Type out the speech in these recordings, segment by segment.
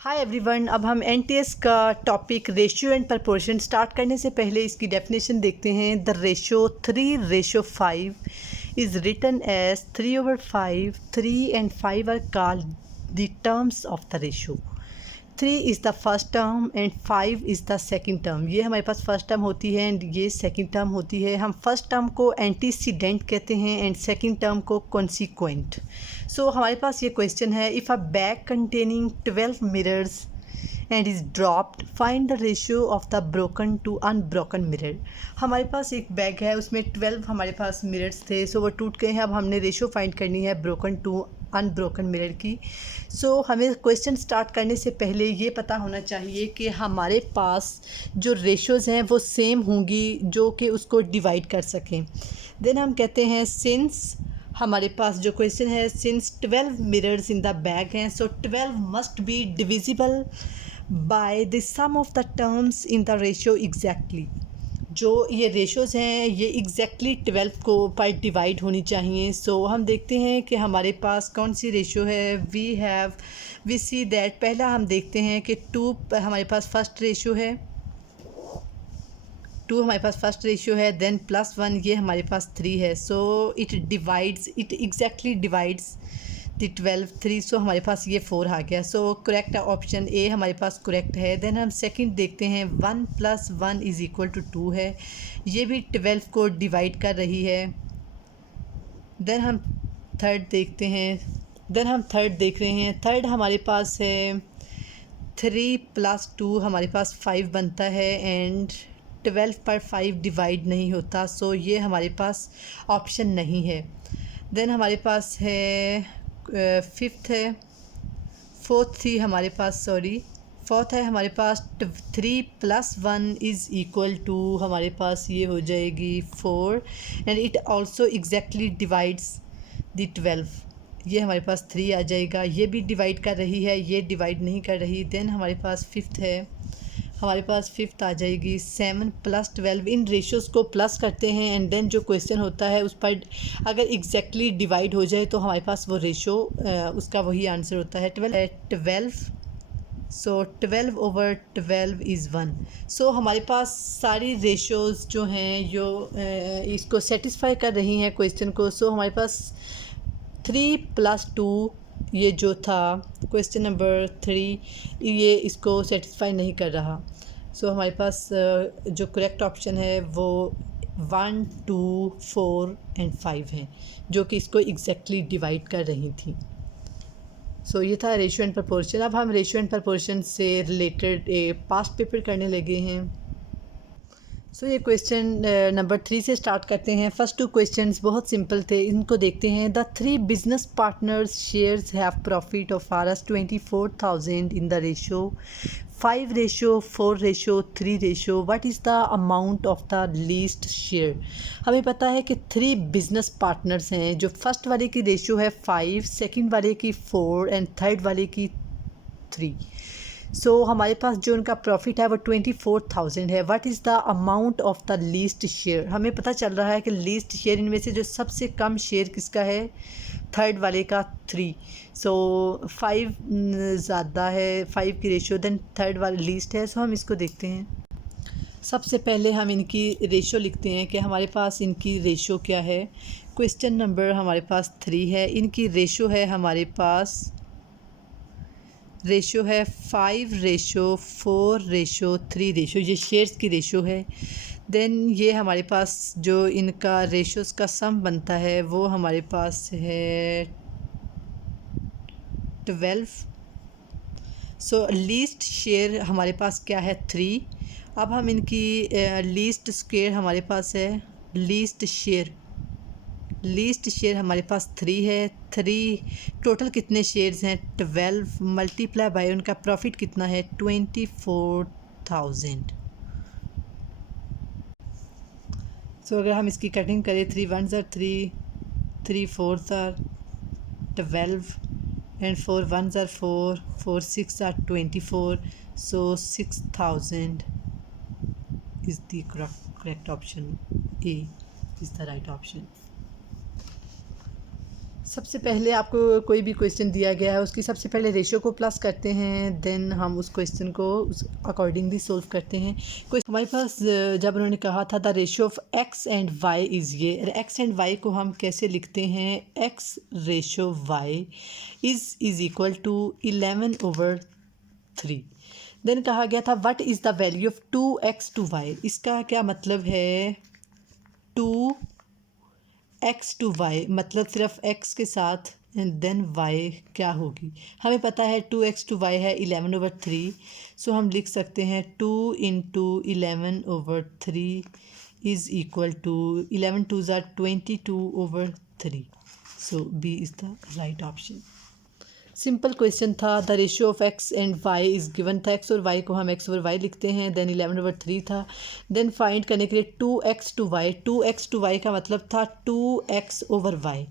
Hi everyone. अब हम NTS का topic ratio and proportion start करने से पहले इसकी डेफिनेशन देखते हैं। The ratio 3:5 is written as 3/5। 3 and 5 are called the terms of the ratio. 3 is the first term and 5 is the second term. ये हमारे पास फर्स्ट टर्म होती है एंड ये सेकंड टर्म होती है। हम फर्स्ट टर्म को एंटीसीडेंट कहते हैं एंड सेकंड टर्म को कॉन्सिक्वेंट। सो हमारे पास ये क्वेश्चन है, if a bag containing 12 mirrors and is dropped find the ratio of the broken to unbroken mirror. हमारे पास एक बैग है, उसमें 12 हमारे पास मिरर्स थे, सो वो टूट गए हैं। अब हमने रेशियो फाइंड करनी है ब्रोकन टू अनब्रोकन मिरर की। सो हमें क्वेश्चन स्टार्ट करने से पहले ये पता होना चाहिए कि हमारे पास जो रेशियोज़ हैं वो सेम होंगी जो कि उसको डिवाइड कर सकें। देन हम कहते हैं सिंस हमारे पास जो क्वेश्चन है, since 12 mirrors in the bag हैं, so 12 must be divisible by the sum of the terms in the ratio exactly. जो ये रेशोज़ हैं ये एग्जैक्टली 12 को पर डिवाइड होनी चाहिए। सो हम देखते हैं कि हमारे पास कौन सी रेशो है। वी सी दैट पहला हम देखते हैं कि 2 हमारे पास फर्स्ट रेशो है। 2 हमारे पास फर्स्ट रेशियो है। देन +1 ये हमारे पास 3 है। So it exactly divides the 12 3। सो हमारे पास ये 4 आ गया। सो करेक्ट ऑप्शन ए हमारे पास करेक्ट है। देन हम सेकंड देखते हैं, 1 + 1 = 2 है। ये भी 12 को डिवाइड कर रही है। देन हम थर्ड देखते हैं। थर्ड देख रहे हैं। थर्ड हमारे पास है 3 + 2 हमारे पास 5 बनता है एंड 12 पर 5 डिवाइड नहीं होता। सो ये हमारे पास ऑप्शन नहीं है। देन हमारे पास है फिफ्थ है, फोर्थ थी हमारे पास, फोर्थ है हमारे पास 3 + 1 = हमारे पास ये हो जाएगी 4 and it also exactly divides the 12। ये हमारे पास 3 आ जाएगा। ये भी डिवाइड कर रही है, ये डिवाइड नहीं कर रही। देन हमारे पास फिफ्थ है, हमारे पास फिफ्थ आ जाएगी 7 + 12। इन रेशियोज़ को प्लस करते हैं एंड देन जो क्वेश्चन होता है उस पर अगर एग्जैक्टली डिवाइड हो जाए तो हमारे पास वो रेशो उसका वही आंसर होता है 12। सो 12/12 इज़ 1। सो हमारे पास सारी रेशियोज़ जो हैं जो इसको सेटिस्फाई कर रही हैं क्वेश्चन को। सो हमारे पास 3 + 2 ये जो था क्वेश्चन नंबर 3, ये इसको सेटिस्फाई नहीं कर रहा। सो हमारे पास जो करेक्ट ऑप्शन है वो 1 2 4 एंड 5 हैं जो कि इसको एग्जैक्टली डिवाइड कर रही थी। सो ये था रेशियो एंड प्रपोर्शन। अब हम रेशियो एंड प्रपोर्शन से रिलेटेड पास्ट पेपर करने लगे हैं। सो ये क्वेश्चन नंबर 3 से स्टार्ट करते हैं। फर्स्ट 2 क्वेश्चंस बहुत सिंपल थे, इनको देखते हैं। The 3 business partners shares have profit of ₹24,000 in the ratio 5:4:3 what is the amount of the least share. हमें पता है कि 3 बिजनेस पार्टनर्स हैं। जो फर्स्ट वाले की रेशियो है 5, सेकंड वाले की 4 एंड थर्ड वाले की 3। सो हमारे पास जो उनका प्रॉफिट है वो 24,000 है। What is the amount of the least share. हमें पता चल रहा है कि लीस्ट शेयर इनमें से जो सबसे कम शेयर किसका है, थर्ड वाले का 3। सो 5 ज़्यादा है, 5 की रेशियो, देन थर्ड वाला लीस्ट है। सो हम इसको देखते हैं। सबसे पहले हम इनकी रेशियो लिखते हैं कि हमारे पास इनकी रेशियो क्या है। क्वेश्चन नंबर हमारे पास 3 है, इनकी रेशियो है हमारे पास रेशियो है 5:4:3 ये शेयर्स की रेशियो है। देन ये हमारे पास जो इनका रेशियोज़ का सम बनता है वो हमारे पास है 12। सो लीस्ट शेयर हमारे पास क्या है 3। अब हम इनकी लीस्ट स्क्वायर हमारे पास है लीस्ट शेयर हमारे पास 3 है। 3 टोटल कितने शेयर्स हैं 12 मल्टीप्लाई बाय उनका प्रॉफिट कितना है 24,000। सो अगर हम इसकी कटिंग करें 3 1s are 3, 3 4s are 12 and 4 1s are 4, 4 6 are 24। So 6,000 is the correct option. A is the right option. सबसे पहले आपको कोई भी क्वेश्चन दिया गया है उसकी सबसे पहले रेशियो को प्लस करते हैं, देन हम उस क्वेश्चन को उस अकॉर्डिंगली सोल्व करते हैं। कोई हमारे पास जब उन्होंने कहा था the ratio of X and Y is ये, एक्स एंड वाई को हम कैसे लिखते हैं, X ratio Y is equal to 11/3। Then कहा गया था what is the value of 2x to Y, इसका क्या मतलब है, 2x टू वाई मतलब सिर्फ x के साथ एंड देन y क्या होगी, हमें पता है 2x टू वाई है 11/3, सो हम लिख सकते हैं 2 इंटू 11/3 इज़ इक्वल टू 11 2 ज़ा 22/3, so B is the right option. Simple question था। The ratio of X and Y is given था, एक्स और वाई को हम एक्स ओवर वाई लिखते हैं, देन 11/3 था। देन फाइंड करने के लिए 2x to Y, 2x to Y का मतलब था 2x over Y,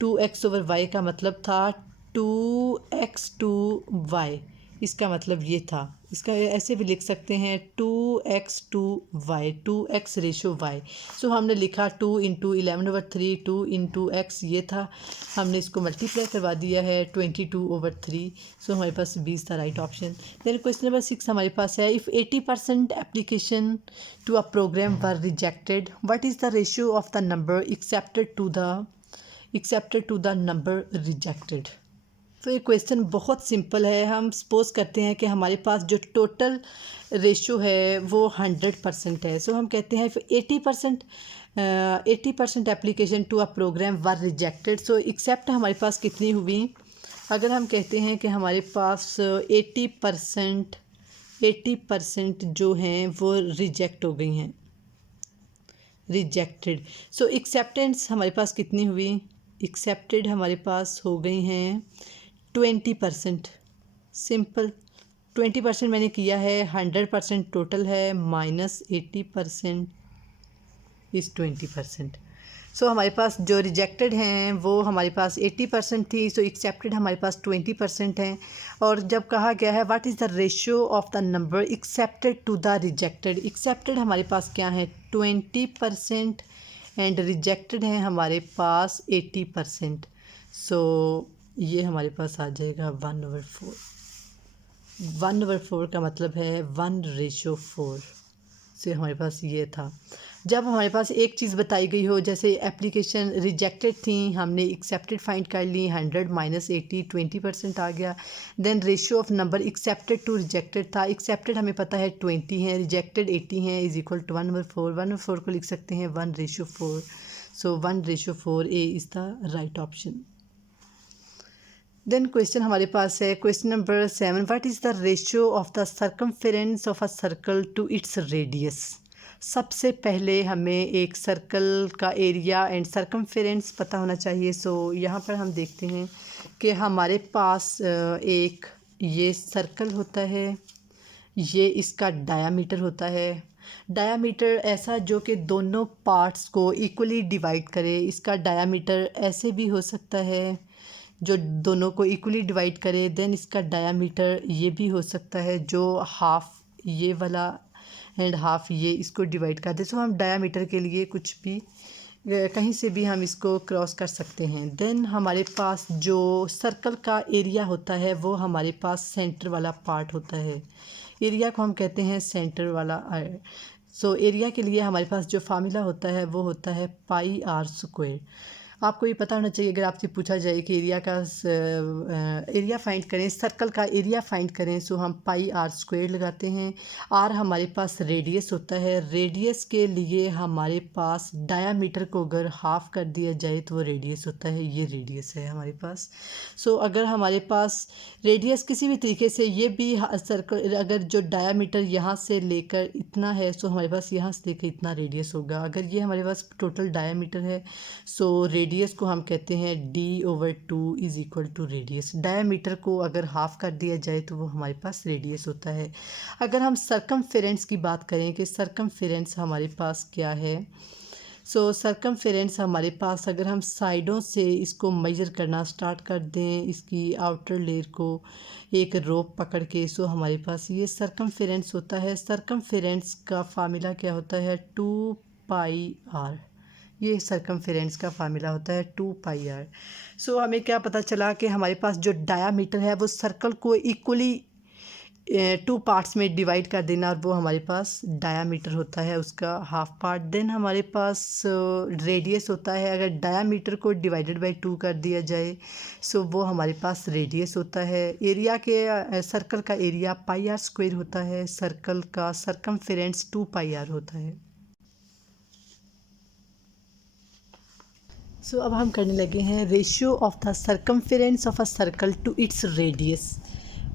2x over Y का मतलब था 2x टू वाई, इसका मतलब ये था। इसका ऐसे भी लिख सकते हैं 2x to Y, 2x ratio Y. So हमने लिखा 2 इंटू 11/3, 2 इंटू एक्स ये था, हमने इसको मल्टीप्लाई करवा दिया है 22/3। सो हमारे पास 20 था right option. Then question number 6 हमारे पास है, if 80% application to a program were rejected, what is the ratio of the number accepted to the number rejected. तो ये क्वेश्चन बहुत सिंपल है। हम सपोज करते हैं कि हमारे पास जो टोटल रेशो है वो 100% है। सो हम कहते हैं 80% application to a program were rejected, so accept हमारे पास कितनी हुई, अगर हम कहते हैं कि हमारे पास 80% जो हैं वो रिजेक्ट हो गई हैं, रिजेक्टेड। सो एक्सेप्टेंस हमारे पास कितनी हुई, एक्सेप्टेड हमारे पास हो गई हैं 20%। सिंपल 20% मैंने किया है, 100% टोटल है, माइनस 80% इज़ 20%। सो हमारे पास जो रिजेक्टेड हैं वो हमारे पास 80% थी, सो एक्सेप्टेड हमारे पास 20% हैं। और जब कहा गया है what is the ratio of the number accepted to the rejected, accepted हमारे पास क्या है 20% एंड रिजेक्टेड हैं हमारे पास 80%। सो ये हमारे पास आ जाएगा 1/4। 1/4 का मतलब है 1/4 से हमारे पास ये था। जब हमारे पास एक चीज़ बताई गई हो, जैसे एप्लीकेशन रिजेक्टेड थी, हमने एक्सेप्टेड फाइंड कर ली, 100 माइनस 80 20% आ गया। Then ratio of number accepted to rejected था, एक्सेप्टेड हमें पता है 20 है, रिजेक्टेड 80 हैं, इज इक्वल टू 1/4। 1/4 को लिख सकते हैं 1/4। So 1/4 A is the right option. Then question हमारे पास है question number 7, what is the ratio of the circumference of a circle to its radius. सबसे पहले हमें एक सर्कल का एरिया एंड सर्कमफेरेंस पता होना चाहिए। सो यहाँ पर हम देखते हैं कि हमारे पास एक ये सर्कल होता है, ये इसका डायामीटर होता है। डायामीटर ऐसा जो कि दोनों पार्ट्स को इक्वली डिवाइड करे, इसका डायामीटर ऐसे भी हो सकता है जो दोनों को इक्वली डिवाइड करे। देन इसका डायामीटर ये भी हो सकता है जो हाफ ये वाला एंड हाफ ये इसको डिवाइड कर दे। सो हम डायामीटर के लिए कुछ भी कहीं से भी हम इसको क्रॉस कर सकते हैं। देन हमारे पास जो सर्कल का एरिया होता है वो हमारे पास सेंटर वाला पार्ट होता है, एरिया को हम कहते हैं सेंटर वाला। सो एरिया के लिए हमारे पास जो फार्मूला होता है वो होता है πr²। आपको ये पता होना चाहिए, अगर आपसे पूछा जाए कि एरिया फाइंड करें, सर्कल का एरिया फाइंड करें, सो हम πr² लगाते हैं। आर हमारे पास रेडियस होता है, रेडियस के लिए हमारे पास डायामीटर को अगर हाफ कर दिया जाए तो वो रेडियस होता है, ये रेडियस है हमारे पास। सो अगर हमारे पास रेडियस किसी भी तरीके से ये भी सर्कल, अगर जो डायामीटर यहाँ से लेकर इतना है, सो हमारे पास यहाँ से लेकर इतना रेडियस होगा। अगर ये हमारे पास टोटल डायामीटर है, सो रेडियस को हम कहते हैं d/2 is equal to radius. Diameter को अगर हाफ कर दिया जाए तो वो हमारे पास रेडियस होता है। अगर हम सर्कमफेरेंस की बात करें कि सर्कमफेरेंस हमारे पास क्या है, सो सर्कमफेरेंस हमारे पास अगर हम साइडों से इसको मेजर करना स्टार्ट कर दें, इसकी आउटर लेयर को एक रोप पकड़ के, सो हमारे पास ये सर्कमफेरेंस होता है। सर्कमफेरेंस का फार्मूला क्या होता है 2πr, ये सरकमफेरेंस का फार्मूला होता है 2πr। सो हमें क्या पता चला कि हमारे पास जो डायामीटर है वो सर्कल को इक्वली 2 पार्ट्स में डिवाइड कर देना, और वो हमारे पास डायामीटर होता है उसका हाफ पार्ट। देन हमारे पास रेडियस होता है, अगर डायामीटर को डिवाइडेड बाय 2 कर दिया जाए सो वो हमारे पास रेडियस होता है। एरिया के सर्कल का एरिया πr² होता है, सर्कल का सरकमफेरेंस 2πr होता है। सो अब हम करने लगे हैं ratio of the circumference of a circle to its radius,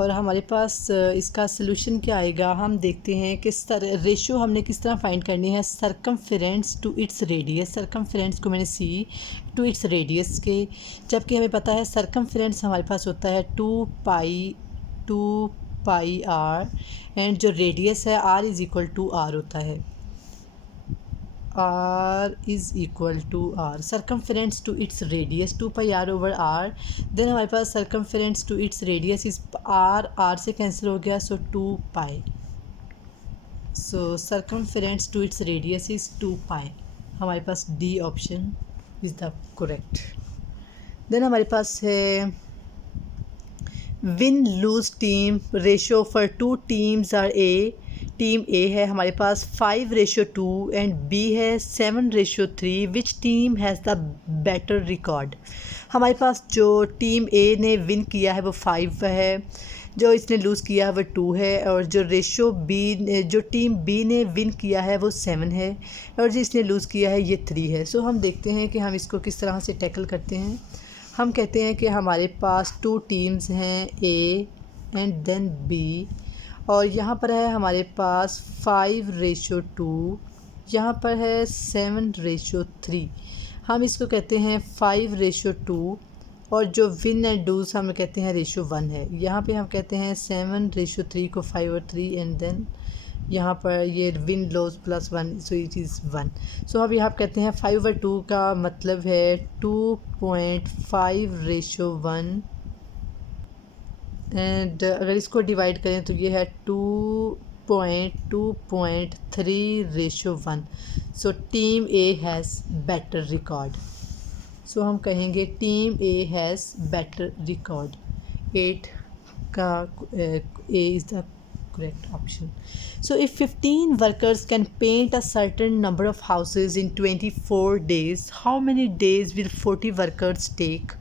और हमारे पास इसका सलूशन क्या आएगा हम देखते हैं कि रेशियो हमने किस तरह फाइंड करनी है circumference to its radius. Circumference को मैंने सी टू इट्स रेडियस के, जबकि हमें पता है सरकमफेरेंस हमारे पास होता है 2πr एंड जो रेडियस है r is equal to r होता है, r is equal to r। Circumference to its radius 2πr/r। Then हमारे पास सरकमफेरेंस टू इट्स रेडियस इस r से कैंसिल हो गया, so 2π। So circumference to its radius is 2π। हमारे पास D option is the correct. Then हमारे पास है win lose team ratio for 2 teams are A. Team A है हमारे पास 5:2 एंड बी है 7:3। Which team has the better record. हमारे पास जो टीम ए ने विन किया है वो 5 है, जो इसने लूज़ किया है वो 2 है, और जो रेशियो बी जो टीम बी ने विन किया है वो 7 है, और जो इसने लूज़ किया है ये 3 है। सो हम देखते हैं कि हम इसको किस तरह से टैकल करते हैं। हम कहते हैं कि हमारे पास 2 टीम्स हैं ए एंड देन बी, और यहाँ पर है हमारे पास 5:2, यहाँ पर है 7:3। हम इसको कहते हैं 5:2, और जो विन एंड डूज हम कहते हैं रेशियो 1 है। यहाँ पे हम कहते हैं 7:3 को 5 और 3 एंड देन यहाँ पर ये win loss plus 1, so it is 1। सो अब यहाँ कहते हैं 5/2 का मतलब है 2.5:1, एंड अगर इसको डिवाइड करें तो ये है 2.3:1। So team A has better record. So हम कहेंगे team A has better record. 8 का A is the correct option. So if 15 workers can paint a certain number of houses in 24 days, how many days will 40 workers take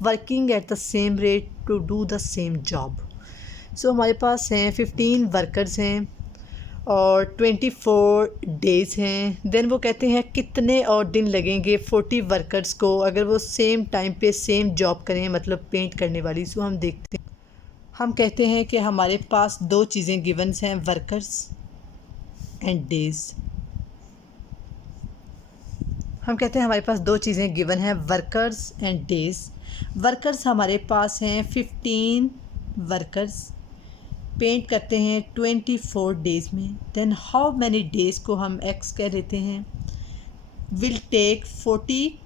working at the same rate to do the same job? So हमारे पास हैं 15 workers हैं और 24 days हैं। Then वो कहते हैं कितने और दिन लगेंगे 40 वर्कर्स को अगर वो सेम टाइम पे सेम जॉब करें, मतलब पेंट करने वाली। सो हम देखते हैं, हम कहते हैं कि हमारे पास 2 चीज़ें गिवन्स हैं, वर्कर्स एंड डेज़। हम कहते हैं हमारे पास 2 चीज़ें गिवन हैं, वर्कर्स एंड डेज़। वर्कर्स हमारे पास हैं 15 वर्कर्स, पेंट करते हैं 24 डेज़ में। देन हाउ मैनी डेज़ को हम एक्स कह लेते हैं, will take 40,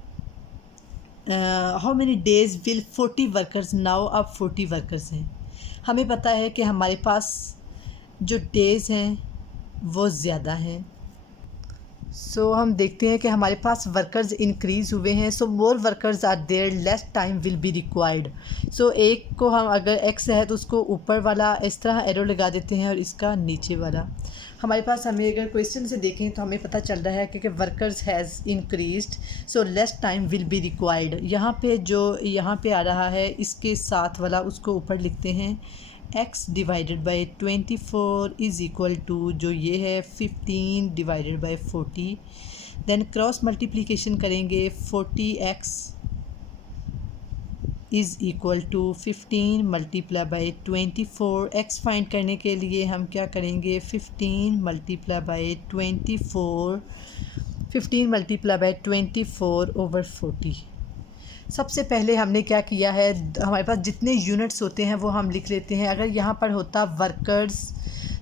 how many days will 40 workers, now अब 40 वर्कर्स हैं। हमें पता है कि हमारे पास जो डेज़ हैं वो ज़्यादा हैं। सो हम देखते हैं कि हमारे पास वर्कर्स इंक्रीज़ हुए हैं। So more workers are there, less time will be required. So एक को हम अगर एक्स है तो उसको ऊपर वाला इस तरह एरो लगा देते हैं और इसका नीचे वाला। हमारे पास हमें अगर क्वेश्चन से देखें तो हमें पता चल रहा है कि workers has increased, so less time will be required. यहाँ पे जो यहाँ पे आ रहा है इसके साथ वाला उसको ऊपर लिखते हैं, x divided by 24 is equal to जो ये है 15 divided by 40। Then cross multiplication करेंगे, 40x is equal to 15 multiply by 24। x find करने के लिए हम क्या करेंगे, 15 multiply by 24, 15 multiply by 24 over 40। सबसे पहले हमने क्या किया है, हमारे पास जितने यूनिट्स होते हैं वो हम लिख लेते हैं। अगर यहाँ पर होता वर्कर्स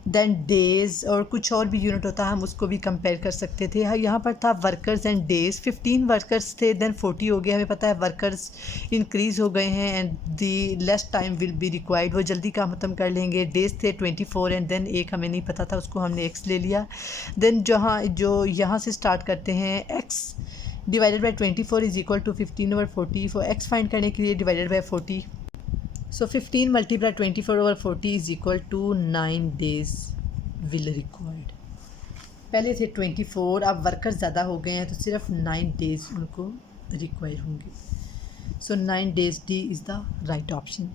देन डेज़ और कुछ और भी यूनिट होता हम उसको भी कंपेयर कर सकते थे। यहाँ पर था वर्कर्स एंड डेज़, 15 वर्कर्स थे देन 40 हो गए। हमें पता है वर्कर्स इंक्रीज़ हो गए हैं and the less time will be required, वो जल्दी काम ख़त्म कर लेंगे। डेज़ थे 24 एंड देन एक हमें नहीं पता था उसको हमने एक्स ले लिया। देन जो यहाँ से स्टार्ट करते हैं, x divided by 24 is equal to 15/40। For x find करने के लिए divided by 40, so 15 multiply 24/40 is equal to 9 days will required. पहले थे 24, अब वर्कर ज़्यादा हो गए हैं तो सिर्फ 9 days उनको रिक्वायर होंगे। सो 9 days, D is the right option.